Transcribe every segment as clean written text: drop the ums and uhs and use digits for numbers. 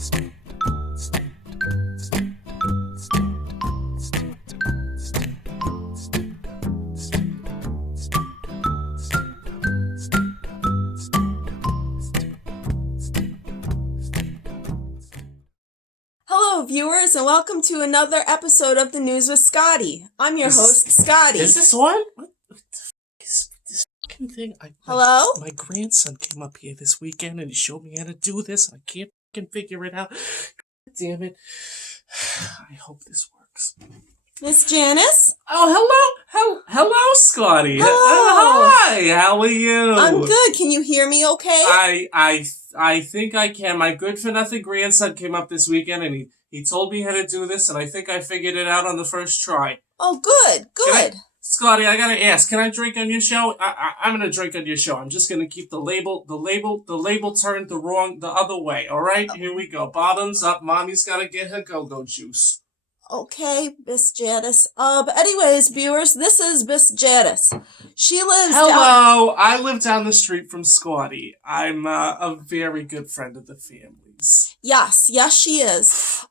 Hello, viewers, and welcome to another episode of The News with Scotty. I'm your host, Scotty. Is this on? What the f*** is this fucking thing? Hello? My grandson came up here this weekend and he showed me how to do this, and I can't fucking figure it out. God damn it. I hope this works. Miss Janice? Oh, hello, Scotty. Hello. Hi, how are you? I'm good. Can you hear me okay? I think I can. My good-for-nothing grandson came up this weekend and he told me how to do this, and I think I figured it out on the first try. Oh, good. Scotty, I gotta ask, can I drink on your show? I'm gonna drink on your show. I'm just gonna keep the label turned the other way, alright? Here we go. Bottoms up. Mommy's gotta get her go-go juice. Okay, Miss Janice. Anyways, viewers, this is Miss Janice. She lives Hello, I live down the street from Scotty. I'm a very good friend of the family's. Yes, she is.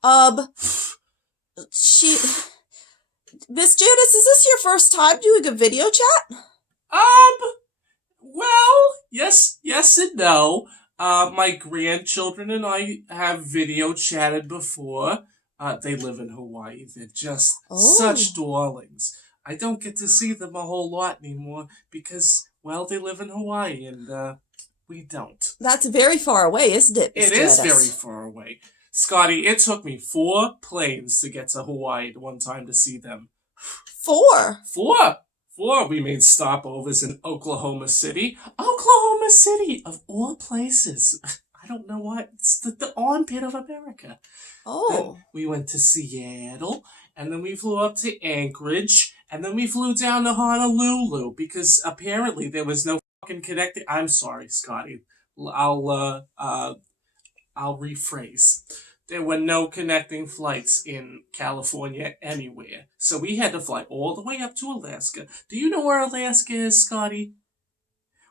Miss Janice, is this your first time doing a video chat? Well, yes and no. My grandchildren and I have video chatted before. They live in Hawaii. They're just such darlings. I don't get to see them a whole lot anymore because, well, they live in Hawaii and, we don't. That's very far away, isn't it, Miss Janice? It is very far away. Scotty, it took me 4 planes to get to Hawaii at one time to see them. 4? 4! We made stopovers in Oklahoma City. Oklahoma City, of all places. I don't know why. It's the armpit of America. Oh. Then we went to Seattle, and then we flew up to Anchorage, and then we flew down to Honolulu, because apparently there was no fucking connecting. I'm sorry, Scotty. I'll rephrase. There were no connecting flights in California anywhere. So we had to fly all the way up to Alaska. Do you know where Alaska is, Scotty?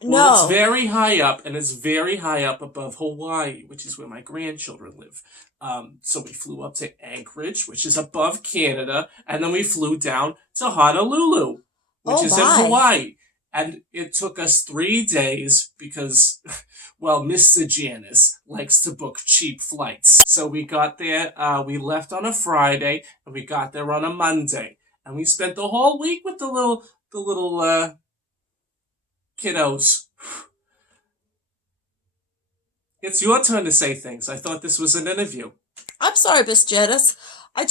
Well, No. it's very high up, and it's very high up above Hawaii, which is where my grandchildren live. So we flew up to Anchorage, which is above Canada, and then we flew down to Honolulu, which is in Hawaii. And it took us 3 days because, well, Miss Janice likes to book cheap flights. So we got there, we left on a Friday, and we got there on a Monday. And we spent the whole week with the little kiddos. It's your turn to say things. I thought this was an interview. I'm sorry, Miss Janice. I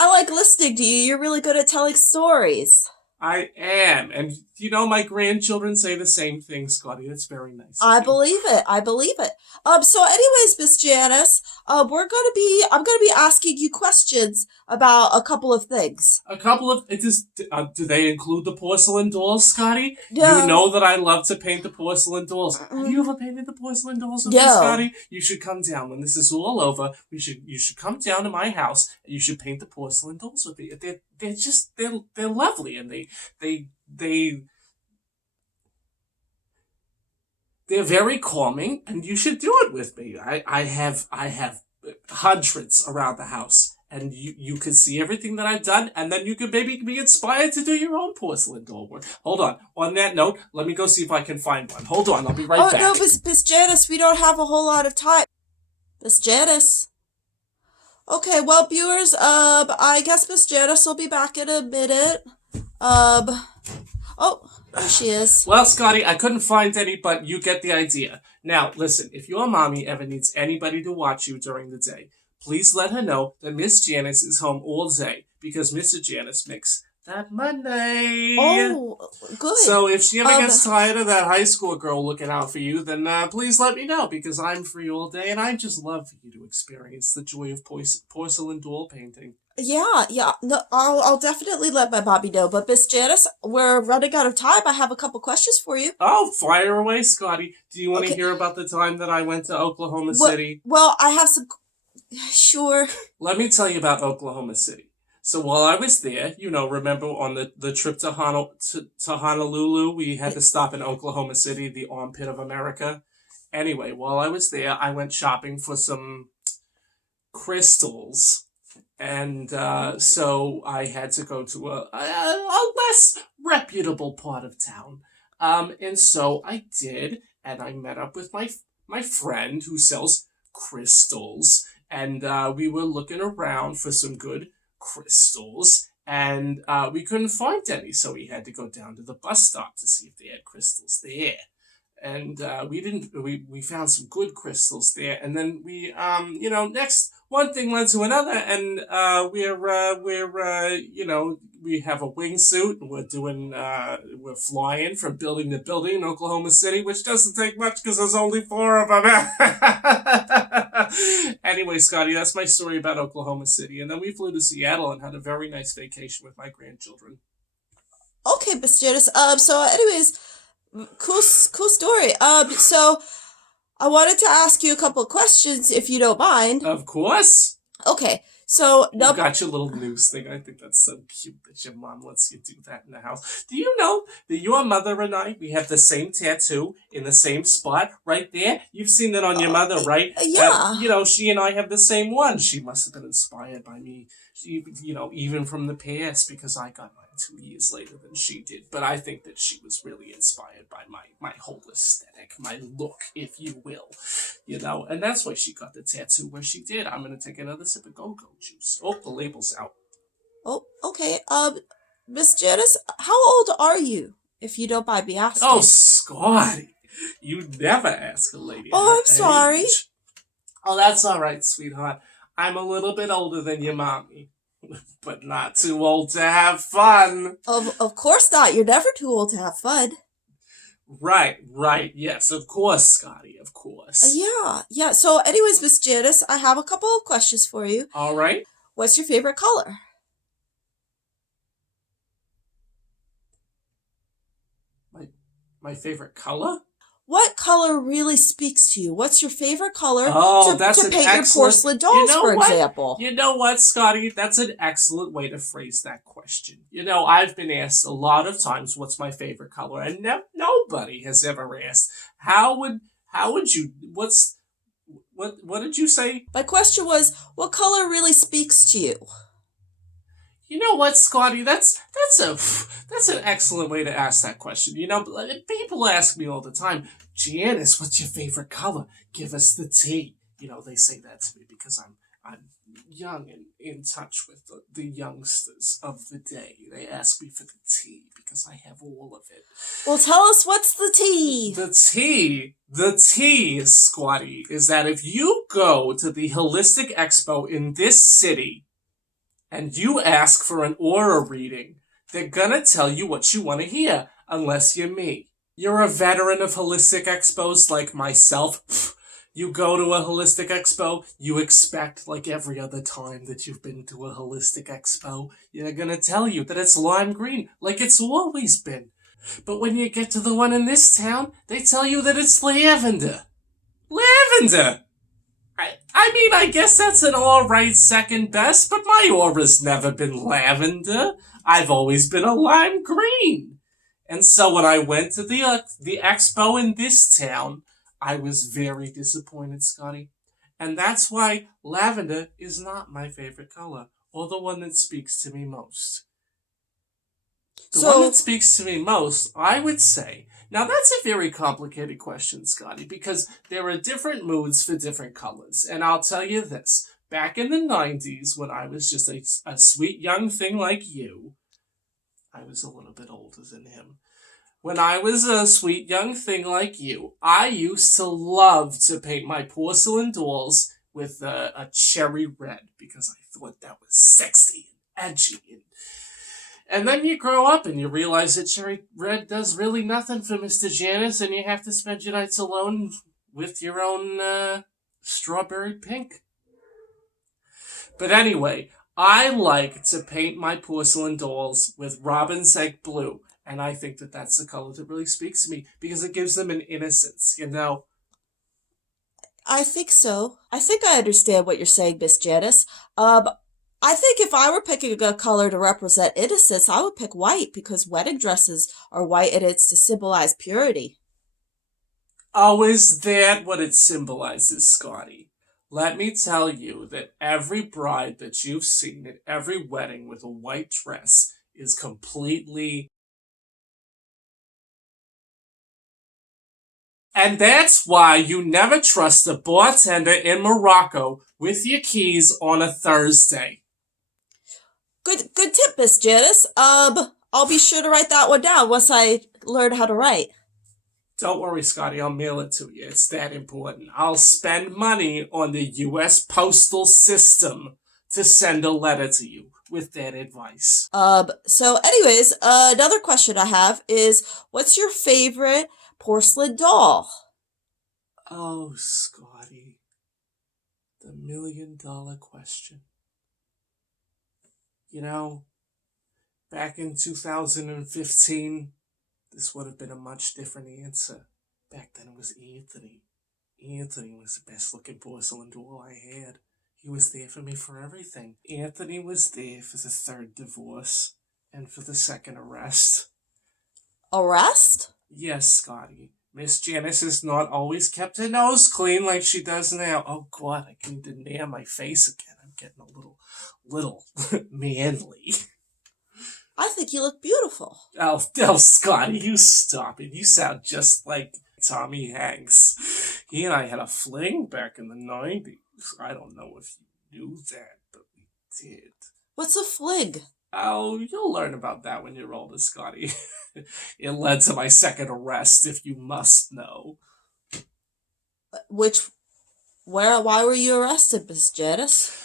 like listening to you. You're really good at telling stories. I am. And, you know, my grandchildren say the same thing, Scotty. That's very nice. I believe it. So anyways, Miss Janice, I'm going to be asking you questions about a couple of things. Do they include the porcelain dolls, Scotty? No. You know that I love to paint the porcelain dolls. Have you ever painted the porcelain dolls with me, Scotty? You should come down when this is all over. You should come down to my house and you should paint the porcelain dolls with me. They're lovely, and they're very calming, and you should do it with me. I have hundreds around the house, and you can see everything that I've done, and then you could maybe be inspired to do your own porcelain doll work. Hold on. On that note, let me go see if I can find one. Hold on, I'll be right back. Oh, no, Miss Janice, we don't have a whole lot of time. Miss Janice. Okay, well, viewers, I guess Miss Janice will be back in a minute. Oh, there she is. Well, Scotty, I couldn't find any, but you get the idea. Now, listen, if your mommy ever needs anybody to watch you during the day, please let her know that Miss Janice is home all day, because Miss Janice makes that money. Oh, good. So if she ever gets tired of that high school girl looking out for you, then please let me know, because I'm free all day, and I just love for you to experience the joy of porcelain doll painting. Yeah. No, I'll definitely let my Bobby know. But Miss Janice, we're running out of time. I have a couple questions for you. Oh, fire away, Scotty. Do you want to hear about the time that I went to Oklahoma City? Well, I have some... Sure. Let me tell you about Oklahoma City. So while I was there, remember on the trip to Honolulu, we had to stop in Oklahoma City, the armpit of America. Anyway, while I was there, I went shopping for some crystals. And so I had to go to a less reputable part of town. And so I did, and I met up with my friend who sells crystals, and we were looking around for some good crystals, and we couldn't find any, so we had to go down to the bus stop to see if they had crystals there. And we didn't. We found some good crystals there, and then we next one thing led to another, and we have a wingsuit, and we're flying from building to building in Oklahoma City, which doesn't take much because there's only 4 of them. Anyway, Scotty, that's my story about Oklahoma City, and then we flew to Seattle and had a very nice vacation with my grandchildren. Okay, Miss Janice. So anyways, cool story. So I wanted to ask you a couple of questions, if you don't mind. Of course. Okay, so You got your little noose thing. I think that's so cute that your mom lets you do that in the house. Do you know that your mother and I, we have the same tattoo in the same spot right there? You've seen that on your mother, right? Yeah. She and I have the same one. She must have been inspired by me, even from the past, because I got mine 2 years later than she did. But I think that she was really inspired by my whole aesthetic, my look, if you will. And that's why she got the tattoo where she did. I'm going to take another sip of go-go juice. Oh, the label's out. Oh, okay. Miss Janice, how old are you, if you don't mind me asking? Oh, Scotty, you never ask a lady. Oh, I'm sorry. Age. Oh, that's all right, sweetheart. I'm a little bit older than your mommy, but not too old to have fun. Of course not. You're never too old to have fun. Right. Yes, of course, Scotty, of course. Yeah. So anyways, Miss Janice, I have a couple of questions for you. All right. What's your favorite color? My favorite color? What color really speaks to you? What's your favorite color that's to an paint your excellent, porcelain dolls, for example? You know what, Scotty? That's an excellent way to phrase that question. I've been asked a lot of times what's my favorite color, and nobody has ever asked how would you what did you say? My question was, what color really speaks to you? You know what, Scotty? That's an excellent way to ask that question. People ask me all the time, Janice, what's your favorite color? Give us the tea. They say that to me because I'm young and in touch with the youngsters of the day. They ask me for the tea because I have all of it. Well, tell us, what's the tea? The tea, Scotty, is that if you go to the Holistic Expo in this city and you ask for an aura reading, they're gonna tell you what you want to hear, unless you're me. You're a veteran of Holistic Expos like myself. You go to a Holistic Expo, you expect, like every other time that you've been to a Holistic Expo, they're gonna tell you that it's lime green, like it's always been. But when you get to the one in this town, they tell you that it's lavender. Lavender! I guess that's an alright second best, but my aura's never been lavender. I've always been a lime green. And so when I went to the expo in this town, I was very disappointed, Scotty. And that's why lavender is not my favorite color, or the one that speaks to me most. The one that speaks to me most, I would say. Now, that's a very complicated question, Scotty, because there are different moods for different colors. And I'll tell you this. Back in the 90s, when I was just a sweet young thing like you, I was a little bit older than him. When I was a sweet young thing like you, I used to love to paint my porcelain dolls with a cherry red because I thought that was sexy and edgy. And then you grow up and you realize that cherry red does really nothing for Mr. Janice, and you have to spend your nights alone with your own strawberry pink. But anyway, I like to paint my porcelain dolls with robin's egg blue, and I think that that's the color that really speaks to me because it gives them an innocence, I think so. I think I understand what you're saying, Miss Janice. I think if I were picking a color to represent innocence, I would pick white because wedding dresses are white and it's to symbolize purity. Oh, is that what it symbolizes, Scotty? Let me tell you that every bride that you've seen at every wedding with a white dress is completely. And that's why you never trust a bartender in Morocco with your keys on a Thursday. Good tip, Miss Janice. I'll be sure to write that one down once I learn how to write. Don't worry, Scotty, I'll mail it to you. It's that important. I'll spend money on the U.S. postal system to send a letter to you with that advice. So anyways, another question I have is, what's your favorite porcelain doll? Oh, Scotty, the $1 million question. You know, back in 2015, this would have been a much different answer. Back then it was Anthony. Anthony was the best looking porcelain doll I had. He was there for me for everything. Anthony was there for the third divorce and for the second arrest. Arrest? Yes, Scotty. Miss Janice has not always kept her nose clean like she does now. Oh, God, I need to nail my face again. I'm getting a little manly. I think you look beautiful. Oh, Scotty, you stop it. You sound just like Tommy Hanks. He and I had a fling back in the 90s. I don't know if you knew that, but we did. What's a flig? Oh, you'll learn about that when you're older, Scotty. It led to my second arrest, if you must know. Why were you arrested, Miss Janice?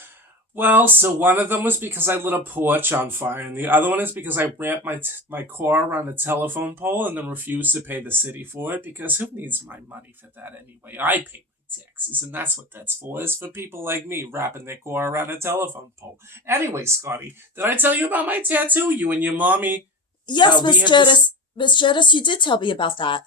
Well, so one of them was because I lit a porch on fire, and the other one is because I wrapped my car around a telephone pole and then refused to pay the city for it, because who needs my money for that anyway? I pay my taxes, and that's what that's for, is for people like me wrapping their car around a telephone pole. Anyway, Scotty, did I tell you about my tattoo? You and your mommy? Yes, Miss Janice. Miss Janice, you did tell me about that.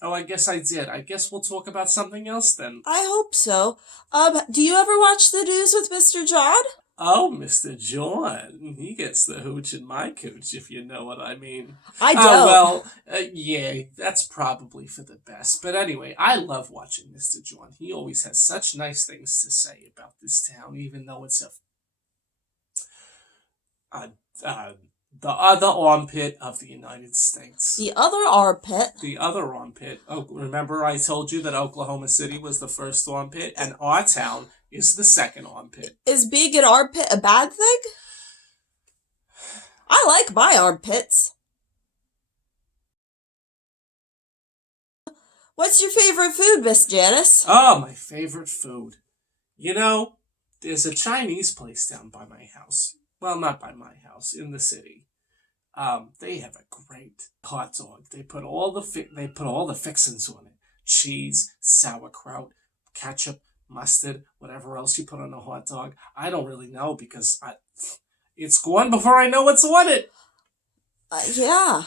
Oh, I guess I did. I guess we'll talk about something else then. I hope so. Do you ever watch the news with Mr. John? Oh, Mr. John. He gets the hooch in my cooch, if you know what I mean. I don't. Yeah, that's probably for the best. But anyway, I love watching Mr. John. He always has such nice things to say about this town, even though it's the other armpit of the United States. The other armpit? The other armpit. Oh, remember I told you that Oklahoma City was the first armpit, and our town is the second armpit. Is being an armpit a bad thing? I like my armpits. What's your favorite food, Miss Janice? Oh, my favorite food. You know, there's a Chinese place down by my house. Well, not by my house, in the city. They have a great hot dog. They put all the fixings on it: cheese, sauerkraut, ketchup, mustard, whatever else you put on a hot dog. I don't really know because it's gone before I know what's on it. Yeah.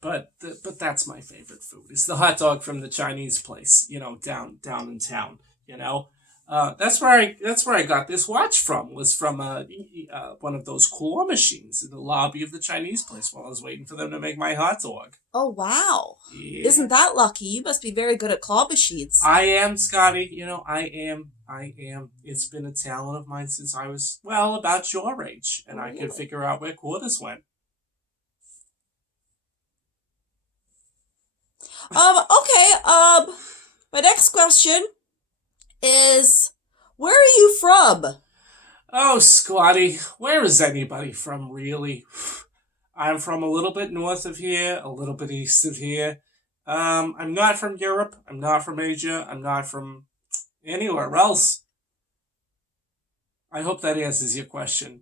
But that's my favorite food. It's the hot dog from the Chinese place, down in town. That's where I got this watch from. Was from one of those claw machines in the lobby of the Chinese place while I was waiting for them to make my hot dog. Oh, wow. Yeah. Isn't that lucky? You must be very good at claw machines. I am, Scotty. I am. It's been a talent of mine since I was, about your age. And I could figure out where quarters went. Okay, my next question is, where are you from? Oh, Scotty, where is anybody from, really? I'm from a little bit north of here, a little bit east of here. I'm not from Europe, I'm not from Asia, I'm not from anywhere else. I hope that answers your question.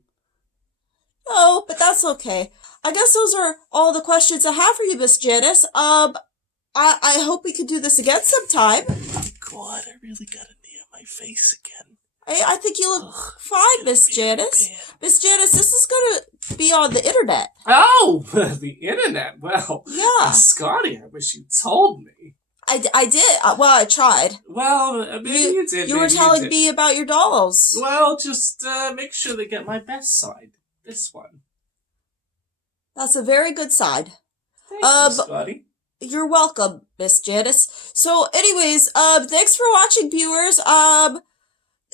Oh, but that's okay. I guess those are all the questions I have for you, Miss Janice. I hope we can do this again sometime. Oh, God, I really gotta nail my face again. I think you look fine, Miss Janice. Miss Janice, this is gonna be on the internet. Oh, the internet. Well, yeah. Scotty, I wish you told me. I did. I tried. Well, maybe you did. You were telling me about your dolls. Well, just make sure they get my best side. This one. That's a very good side. Thank you, Scotty. You're welcome, Miss Janice. So, anyways, thanks for watching, viewers.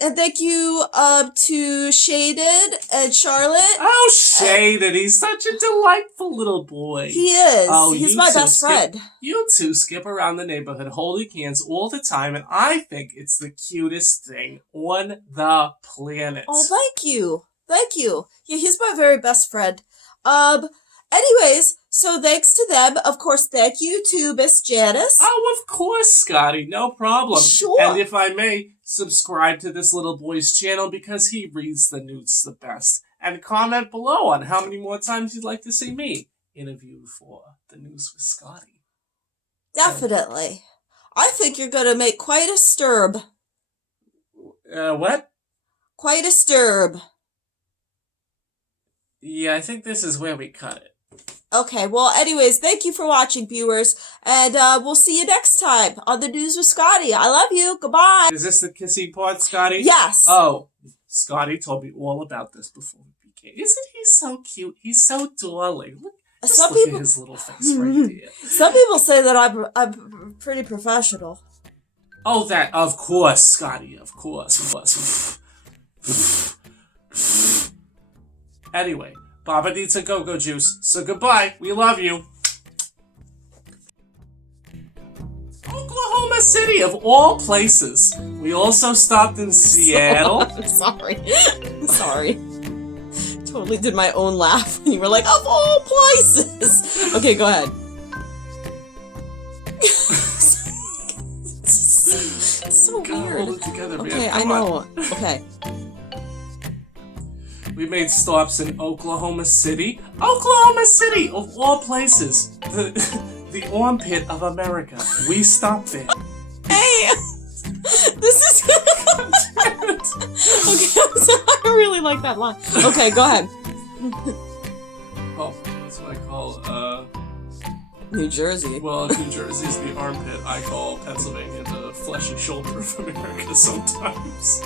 And thank you to Shaded and Charlotte. Oh, Shaded, he's such a delightful little boy. He is. Oh, He's my best friend. You two skip around the neighborhood holding hands all the time, and I think it's the cutest thing on the planet. Oh, thank you. Thank you. Yeah, he's my very best friend. Anyways, so thanks to them. Of course, thank you to Miss Janice. Oh, of course, Scotty. No problem. Sure. And if I may, subscribe to this little boy's channel because he reads the news the best. And comment below on how many more times you'd like to see me interview for the news with Scotty. Definitely. I think you're going to make quite a stirb. What? Quite a stirb. Yeah, I think this is where we cut it. Okay, well, anyways, thank you for watching, viewers, and we'll see you next time on The News with Scotty. I love you. Goodbye. Is this the kissing part, Scotty? Yes. Oh, Scotty told me all about this before we began. Isn't he so cute? He's so darling. Look, look at his little face right there. Some people say that I'm pretty professional. Oh, that, of course, Scotty, of course. Anyway, Baba needs a go-go juice, so goodbye. We love you. Oklahoma City, of all places. We also stopped in Seattle. I'm sorry. I'm sorry. Totally did my own laugh. And you were like, of all places. Okay, go ahead. It's so weird. Hold it together, man. Okay, I know. Okay. We made stops in Oklahoma City. Oklahoma City, of all places. The armpit of America. We stopped there. Hey! This is... Okay, I'm sorry. I really like that line. Okay, go ahead. Oh, that's what I call, New Jersey. Well, if New Jersey's the armpit, I call Pennsylvania the fleshy shoulder of America sometimes.